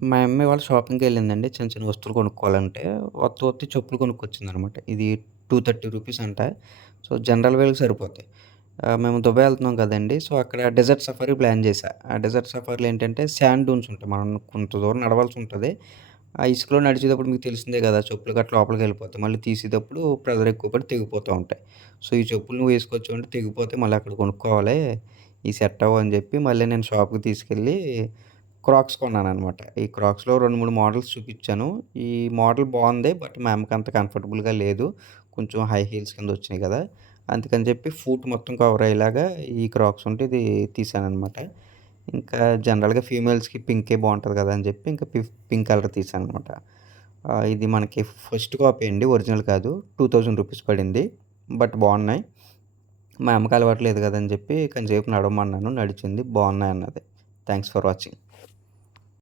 మా అమ్మ ఇవాళ షాపింగ్‌కెళ్ళిందండి. చిన్న చిన్న వస్తువులు కొనుక్కోవాలంటే, వత్తి చెప్పులు కొనుక్కొచ్చిందనమాట. ఇది రూ. 230 అంట. సో, జనరల్ వేర్‌కి సరిపోతాయి. మేము దుబాయ్ ఎళ్తున్నాం కదండీ! సో, అక్కడ డెజర్ట్ సఫారీ ప్లాన్ చేశా. ఆ డెజర్ట్ సఫారీలో ఏంటంటే, శాండ్ డూన్స్ ఉంటాయి. మనం కొంత దూరం నడవాల్సుంటది. ఆ ఇసుకలో నడిచేటప్పుడు మీకు తెలిసిందే కదా! చెప్పులు గట్ట లోపలికెళ్ళిపోతాయి. మళ్ళీ తీసేటప్పుడు ప్రెషర్ ఎక్కువ పడి తెగిపోతా ఉంటాయి. సో, ఈ చెప్పులు నువ్వు వేసుకొచ్చావంటే తెగిపోతాయి. మళ్ళీ అక్కడ కొనుక్కోవాలి. ఇయి సెట్ అవ్వవు అని చెప్పి, మళ్ళీ నేను షాప్‌కి తీసుకెళ్ళి క్రాక్స్ కొన్నాననమాట. ఈ క్రాక్స్‌లో 2, 3 మోడల్స్ చూపిచ్చాను. ఈ మోడల్ బావుంది. బట్ మా అమ్మకి అంత కంఫర్టబుల్‌గా లేదు. కొంచెం హై హీల్స్ కింద వచ్చినాయి కదా! అందుకని చెప్పి ఫూట్ మొత్తం కవర్ అయ్యేలాగా ఈ క్రాక్స్ ఉంటే ఇది తీశాననమాట. ఇంకా జనరల్‌గా ఫీమేల్స్‌కి పింకే బావుంటది కదా! అని చెప్పి ఇంకా పింక్ కలర్ తీశాననమాట. ఇది మనకి ఫస్ట్ కాపీ అండి. ఒరిజినల్ కాదు. రూ. 2000 పడింది. బట్ బావున్నాయి. మా అమ్మకి అలవాటు లేదు కదా! అని చెప్పి కొంచెంసేపు నడవమన్నాను. నడిచింది. బావున్నాయన్నది. Thanks for watching.